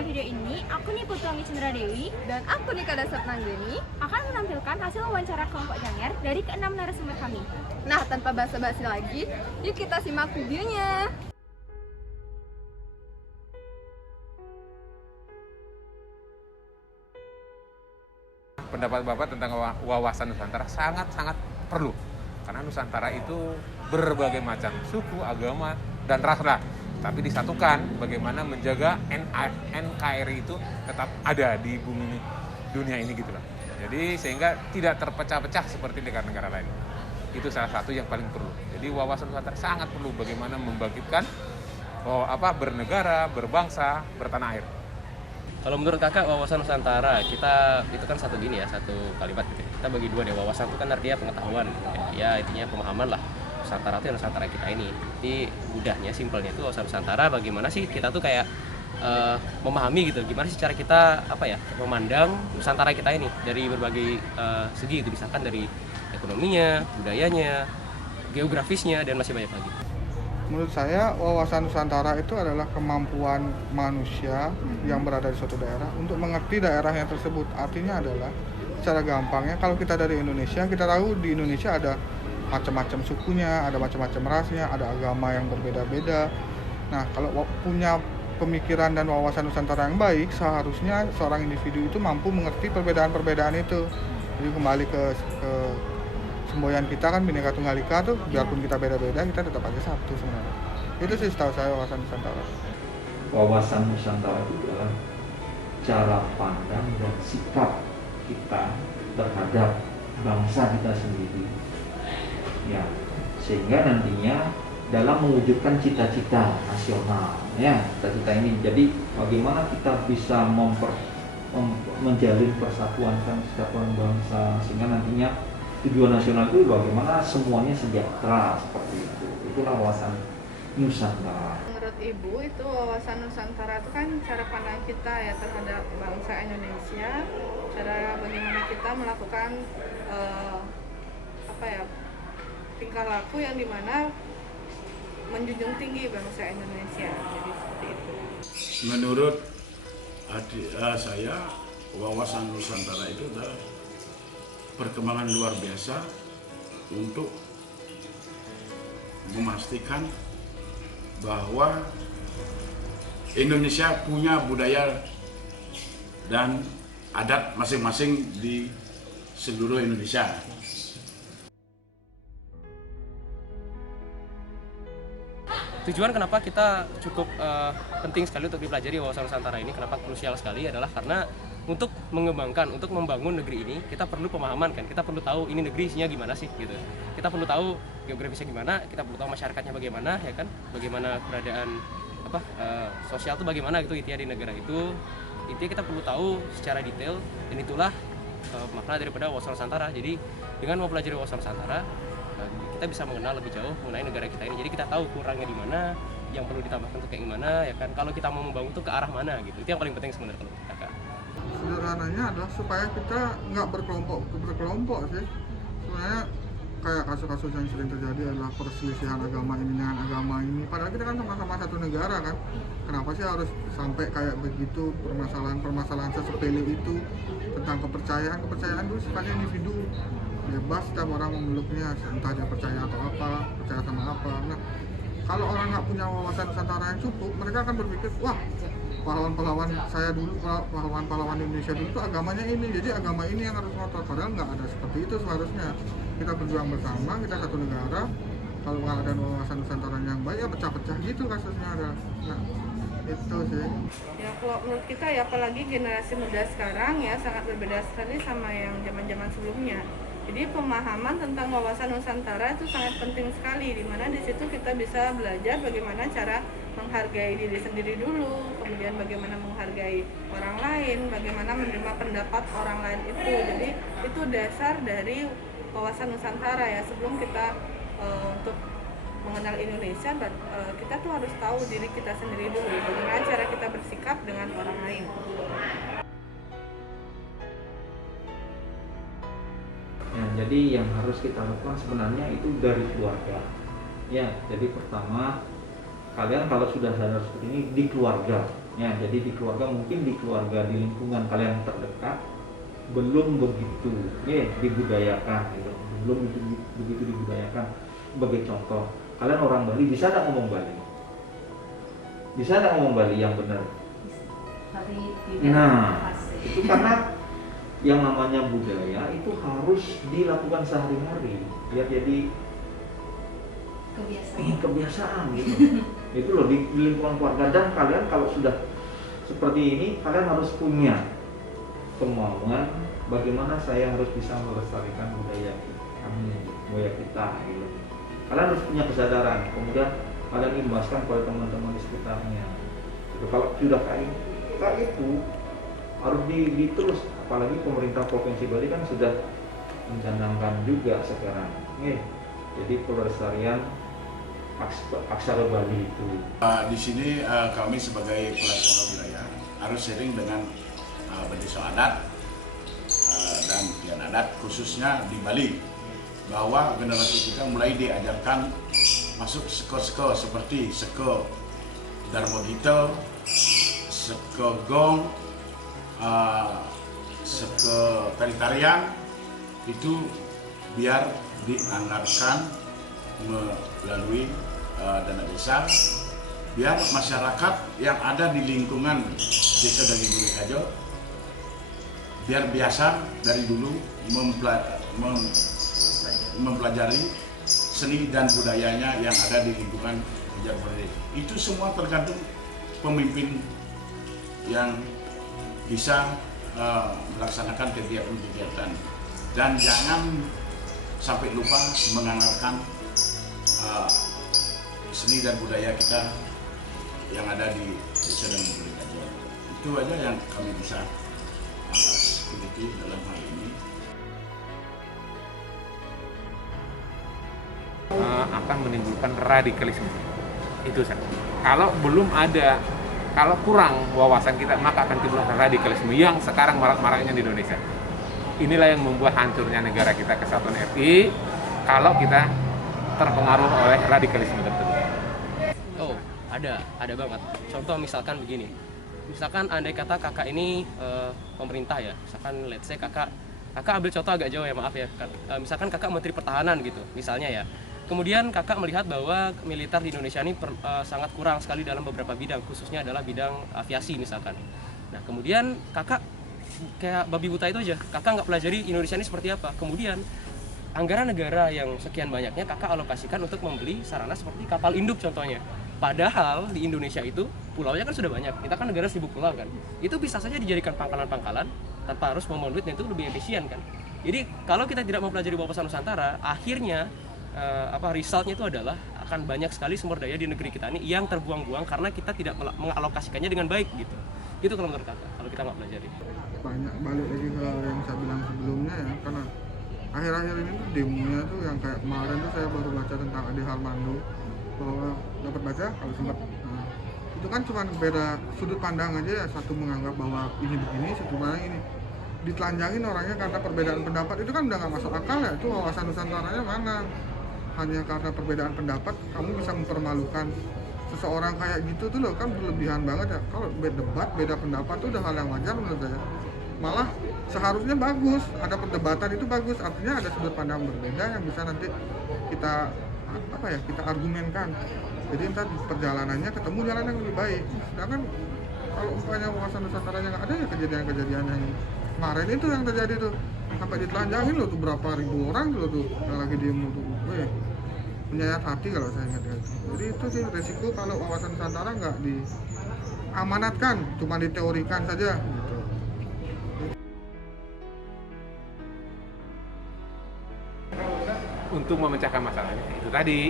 Pada video ini, aku nih Putrangi Cendra Dewi Dan aku Nika Dasar Nanggeni akan menampilkan hasil wawancara kelompok Janger dari keenam narasumber kami. Nah, tanpa basa-basi lagi, yuk kita simak videonya. Pendapat Bapak tentang wawasan Nusantara sangat-sangat perlu. Karena Nusantara itu berbagai macam suku, agama, dan ras lah. Tapi disatukan bagaimana menjaga NKRI itu tetap ada di bumi dunia ini gitu lah. Jadi sehingga tidak terpecah-pecah seperti negara-negara lain. Itu salah satu yang paling perlu. Jadi wawasan Nusantara sangat perlu bagaimana membangkitkan bernegara, berbangsa, bertanah air. Kalau menurut kakak wawasan Nusantara kita itu kan satu kalimat gitu. Kita bagi dua deh, wawasan itu kan artinya pengetahuan, ya intinya pemahaman lah. Nusantara itu yang Nusantara kita ini. Jadi mudahnya, simpelnya itu wawasan Nusantara bagaimana sih kita tuh kayak memahami gitu, gimana sih cara kita memandang Nusantara kita ini dari berbagai segi itu, misalkan dari ekonominya, budayanya, geografisnya, dan masih banyak lagi. Menurut saya, wawasan Nusantara itu adalah kemampuan manusia yang berada di suatu daerah untuk mengerti daerahnya tersebut. Artinya adalah, secara gampangnya, kalau kita dari Indonesia, kita tahu di Indonesia ada macam-macam sukunya, ada macam-macam rasnya, ada agama yang berbeda-beda. Nah, kalau punya pemikiran dan wawasan Nusantara yang baik, seharusnya seorang individu itu mampu mengerti perbedaan-perbedaan itu. Jadi kembali ke semboyan kita kan Bhinneka Tunggal Ika tuh, biarpun kita beda-beda, kita tetap aja satu sebenarnya. Itu sih setahu saya wawasan Nusantara. Wawasan Nusantara itu adalah cara pandang dan sikap kita terhadap bangsa kita sendiri. Ya, sehingga nantinya dalam mewujudkan cita-cita nasional, ya, cita-cita ini. Jadi bagaimana kita bisa menjalin persatuan bangsa, sehingga nantinya tujuan nasional itu bagaimana semuanya sejahtera seperti itu. Itulah wawasan Nusantara. Menurut Ibu, itu wawasan Nusantara itu kan cara pandang kita ya terhadap bangsa Indonesia, cara bagaimana kita melakukan tingkah laku yang dimana menjunjung tinggi bangsa Indonesia. Jadi seperti itu. Menurut saya, wawasan Nusantara itu adalah perkembangan luar biasa untuk memastikan bahwa Indonesia punya budaya dan adat masing-masing di seluruh Indonesia. Tujuan kenapa kita cukup penting sekali untuk dipelajari wawasan Nusantara ini, kenapa krusial sekali adalah karena untuk mengembangkan, untuk membangun negeri ini, kita perlu pemahaman kan, kita perlu tahu ini negeri isinya gimana sih gitu. Kita perlu tahu geografisnya gimana, kita perlu tahu masyarakatnya bagaimana, ya kan, bagaimana keberadaan sosial itu bagaimana gitu intinya di negara itu. Intinya kita perlu tahu secara detail, dan itulah makna daripada wawasan Nusantara. Jadi dengan mempelajari wawasan Nusantara, kita bisa mengenal lebih jauh mengenai negara kita ini. Jadi kita tahu kurangnya di mana, yang perlu ditambahkan untuk kayak gimana, ya kan. Kalau kita mau membangun itu ke arah mana gitu. Itu yang paling penting sebenarnya kalau kakak. Sederhananya adalah supaya kita nggak berkelompok sih. Sebenarnya kayak kasus-kasus yang sering terjadi adalah perselisihan agama ini dengan agama ini. Padahal kita kan sama-sama satu negara kan. Kenapa sih harus sampai kayak begitu, permasalahan sesepele itu tentang kepercayaan dulu sifatnya individu. Bebas setiap orang memeluknya, entah dia percaya atau apa, percaya sama apa. Nah, kalau orang nggak punya wawasan Nusantara yang cukup, mereka akan berpikir, wah, pahlawan-pahlawan saya dulu, pahlawan-pahlawan Indonesia dulu itu agamanya ini, jadi agama ini yang harus ngotot. Padahal nggak ada seperti itu seharusnya. Kita berjuang bersama, kita satu negara. Kalau nggak ada wawasan Nusantara yang baik, ya pecah-pecah gitu kasusnya ada. Nah, itu sih. Ya kalau menurut kita ya, apalagi generasi muda sekarang ya sangat berbeda sekali sama yang zaman-zaman sebelumnya. Jadi pemahaman tentang wawasan Nusantara itu sangat penting sekali, di mana di situ kita bisa belajar bagaimana cara menghargai diri sendiri dulu, kemudian bagaimana menghargai orang lain, bagaimana menerima pendapat orang lain itu. Jadi itu dasar dari wawasan Nusantara ya. Sebelum kita untuk mengenal Indonesia, kita tuh harus tahu diri kita sendiri dulu, bagaimana cara kita bersikap dengan orang lain. Ya, jadi yang harus kita lakukan sebenarnya itu dari keluarga. Ya, jadi pertama kalian kalau sudah sadar seperti ini di keluarga, Ya, jadi di keluarga, mungkin di keluarga, di lingkungan kalian terdekat belum begitu dibudayakan gitu. Belum begitu dibudayakan. Sebagai contoh, kalian orang Bali bisa tak ngomong Bali? Bisa tak ngomong Bali yang benar? Tapi tidak Nah, fasih. itu karena yang namanya budaya itu harus dilakukan sehari-hari biar jadi kebiasaan gitu. Itu loh di lingkungan keluarga. Dan kalian kalau sudah seperti ini, kalian harus punya kemauan bagaimana saya harus bisa melestarikan budaya kami, budaya kita gitu. Kalian harus punya kesadaran, kemudian kalian imbaskan kepada teman-teman di sekitarnya gitu. Kalau sudah kayak itu harus diterus, apalagi pemerintah Provinsi Bali kan sudah mencanangkan juga sekarang jadi pelestarian aksara Bali itu. Di sini kami sebagai pelaksana budaya harus sharing dengan desa adat dan pian adat khususnya di Bali, bahwa generasi kita mulai diajarkan masuk seko-seko seperti seko Dharma Gita, seko gong, seko tari-tarian, itu biar dianggarkan melalui dana desa, biar masyarakat yang ada di lingkungan desa Daging Kajo biar biasa dari dulu mempelajari seni dan budayanya yang ada di lingkungan Banjar Bali. Itu semua tergantung pemimpin yang bisa melaksanakan kegiatan-kegiatan, dan jangan sampai lupa menganggarkan seni dan budaya kita yang ada di desa dan Kajo. Itu aja yang kami bisa miliki dalam hal ini. Akan menimbulkan radikalisme. Itu saja. Kalau belum ada, kalau kurang wawasan kita, maka akan timbul radikalisme yang sekarang marak-maraknya di Indonesia. Inilah yang membuat hancurnya negara kita, Kesatuan RI, kalau kita terpengaruh oleh radikalisme tertentu. Oh, ada banget. Contoh misalkan begini. Misalkan andai kata kakak ini pemerintah ya, misalkan let's say kakak ambil contoh agak jauh ya, maaf ya. Misalkan kakak Menteri Pertahanan gitu, misalnya ya. Kemudian kakak melihat bahwa militer di Indonesia ini sangat kurang sekali dalam beberapa bidang, khususnya adalah bidang aviasi misalkan. Nah kemudian kakak kayak babi buta itu aja, kakak nggak pelajari Indonesia ini seperti apa. Kemudian anggaran negara yang sekian banyaknya kakak alokasikan untuk membeli sarana seperti kapal induk contohnya. Padahal di Indonesia itu pulaunya kan sudah banyak, kita kan negara 1000 pulau kan. Itu bisa saja dijadikan pangkalan-pangkalan tanpa harus membuang duit, dan itu lebih efisien kan. Jadi kalau kita tidak mempelajari wawasan Nusantara, akhirnya resultnya itu adalah akan banyak sekali sumber daya di negeri kita ini yang terbuang-buang karena kita tidak mengalokasikannya dengan baik gitu. Itu kalau menurut kakak, kalau kita nggak pelajari. Banyak balik lagi ke yang saya bilang sebelumnya ya, karena akhir-akhir ini tuh demonya tuh yang kayak kemarin tuh saya baru baca tentang Ade Harmando, bahwa dapat baca kalau sempat. Nah, itu kan cuma beda sudut pandang aja ya, satu menganggap bahwa ini begini, satu pandang ini. Ditelanjangin orangnya karena perbedaan pendapat, itu kan udah nggak masuk akal ya. Itu wawasan Nusantaranya mana? Hanya karena perbedaan pendapat kamu bisa mempermalukan seseorang kayak gitu tuh loh, kan berlebihan banget ya. Kalau berdebat beda pendapat tuh udah hal yang wajar menurut saya. Malah seharusnya bagus, ada perdebatan itu bagus, artinya ada sudut pandang berbeda yang bisa nanti kita kita argumenkan. Jadi ntar di perjalanannya ketemu jalan yang lebih baik. Sedangkan kalau umpamanya wawasan Nusantaranya nggak ada ya, kejadian-kejadian yang kemarin itu yang terjadi tuh, sampai ditelanjangin loh tuh berapa ribu orang tuh yang lagi demo tuh. Menyayat hati kalau saya ingat itu. Jadi itu sih resiko kalau wawasan Nusantara nggak diamanatkan, cuma diteorikan saja gitu. Untuk memecahkan masalahnya itu tadi,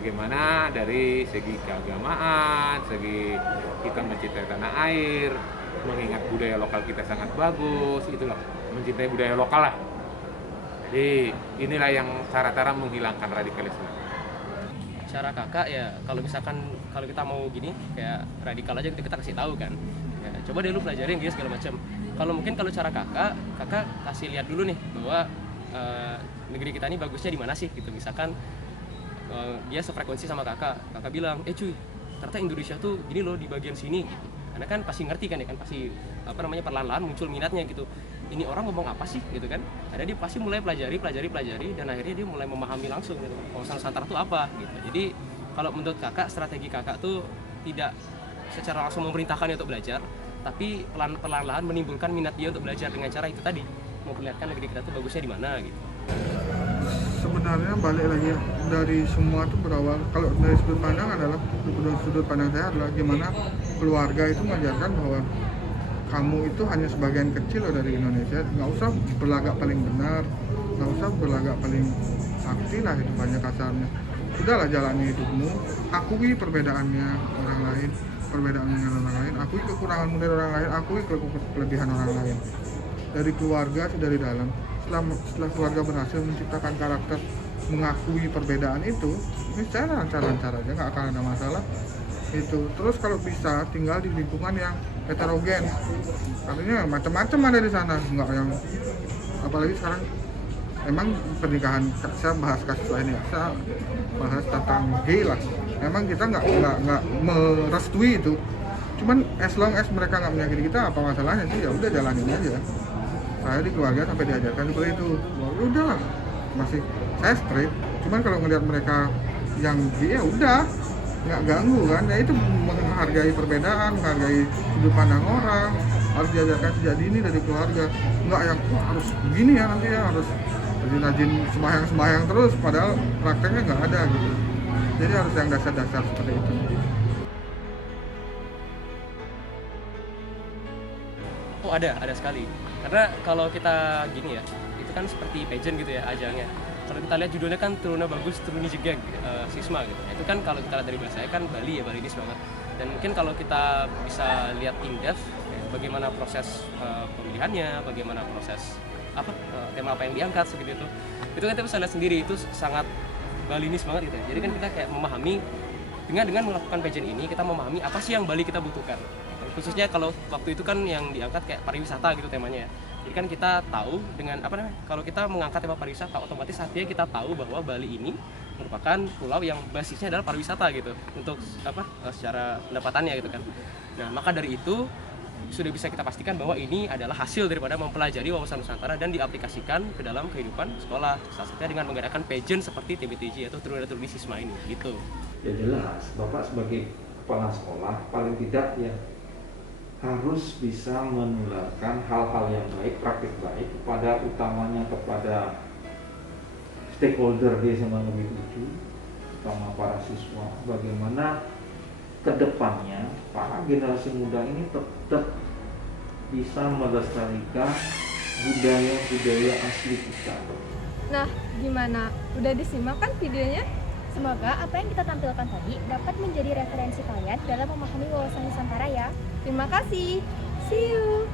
bagaimana dari segi keagamaan, segi kita mencintai tanah air, mengingat budaya lokal kita sangat bagus, itulah mencintai budaya lokal lah. Jadi inilah yang cara-cara menghilangkan radikalisme. Cara kakak ya, kalau misalkan kalau kita mau gini kayak radikal aja kita kasih tahu kan. Ya, coba deh lu pelajarin gitu segala macam. Kalau cara kakak kasih lihat dulu nih bahwa negeri kita ini bagusnya di mana sih gitu. Misalkan dia sefrekuensi sama kakak bilang, cuy, ternyata Indonesia tuh gini loh di bagian sini gitu. Karena kan pasti ngerti kan ya kan, pasti perlahan-lahan muncul minatnya gitu. Ini orang ngomong apa sih gitu kan. Ada dia pasti mulai pelajari dan akhirnya dia mulai memahami langsung gitu. Wawasan Nusantara tuh apa gitu. Jadi kalau menurut kakak, strategi kakak tuh tidak secara langsung memerintahkan dia untuk belajar, tapi perlahan-lahan menimbulkan minat dia untuk belajar dengan cara itu tadi, memperlihatkan negeri kita tuh bagusnya di mana gitu. Sebenarnya balik lagi dari semua itu berawal, kalau dari sudut pandang saya adalah gimana keluarga itu mengajarkan bahwa kamu itu hanya sebagian kecil loh dari Indonesia, nggak usah berlagak paling benar, nggak usah berlagak paling sakti lah, itu banyak kasarnya. Udahlah jalani hidupmu, akui perbedaannya orang lain, perbedaan dengan orang lain, akui kekuranganmu dari orang lain, akui kelebihan orang lain. Dari keluarga, dari dalam. Setelah keluarga berhasil menciptakan karakter mengakui perbedaan itu, ini cara lancar aja, nggak akan ada masalah itu. Terus kalau bisa tinggal di lingkungan yang heterogen, artinya macam-macam ada di sana, nggak yang apalagi sekarang emang pernikahan. Saya bahas kasus lain ya, saya bahas tentang gay lah. Emang kita nggak merestui itu, cuman as long as mereka nggak menyakiti kita, apa masalahnya sih? Ya udah jalanin aja. Saya di keluarga sampai diajarkan seperti itu. Wah, udahlah, masih saya straight. Cuman kalau ngelihat mereka yang gay, ya udah, nggak ganggu kan. Ya itu menghargai perbedaan, menghargai sudut pandang orang, harus diajarkan sejak dini dari keluarga. Nggak yang harus begini ya nanti ya, harus rajin sembahyang terus, padahal prakteknya nggak ada gitu. Jadi harus yang dasar-dasar seperti itu. Oh ada sekali. Karena kalau kita gini ya, itu kan seperti pageant gitu ya ajangnya. Kalau kita lihat judulnya kan Teruna Bagus Teruni Jegeg, Sisma gitu. Itu kan kalau kita lihat dari bahasanya kan Bali ya, Balinis banget. Dan mungkin kalau kita bisa lihat in depth bagaimana proses pemilihannya, bagaimana proses tema apa yang diangkat seperti itu kan kita bisa lihat sendiri, itu sangat Balinis banget gitu ya. Jadi kan kita kayak memahami dengan melakukan pageant ini, kita memahami apa sih yang Bali kita butuhkan. Khususnya kalau waktu itu kan yang diangkat kayak pariwisata gitu temanya ya. Jadi kan kita tahu dengan kalau kita mengangkat tema pariwisata, otomatis artinya kita tahu bahwa Bali ini merupakan pulau yang basisnya adalah pariwisata gitu, untuk secara pendapatannya gitu kan. Nah maka dari itu sudah bisa kita pastikan bahwa ini adalah hasil daripada mempelajari wawasan Nusantara dan diaplikasikan ke dalam kehidupan sekolah, salah satunya dengan mengadakan pageant seperti TBTJ atau Teruna Teruni Sisma ini gitu. Ya jelas, Bapak sebagai kepala sekolah paling tidak ya harus bisa menularkan hal-hal yang baik, praktik baik utamanya kepada stakeholder di SMA Negeri 7, terutama para siswa, bagaimana kedepannya para generasi muda ini tetap bisa melestarikan budaya-budaya asli kita. Nah, gimana? Udah disimak kan videonya? Semoga apa yang kita tampilkan tadi dapat menjadi referensi kalian dalam memahami wawasan Nusantara ya. Terima kasih. See you.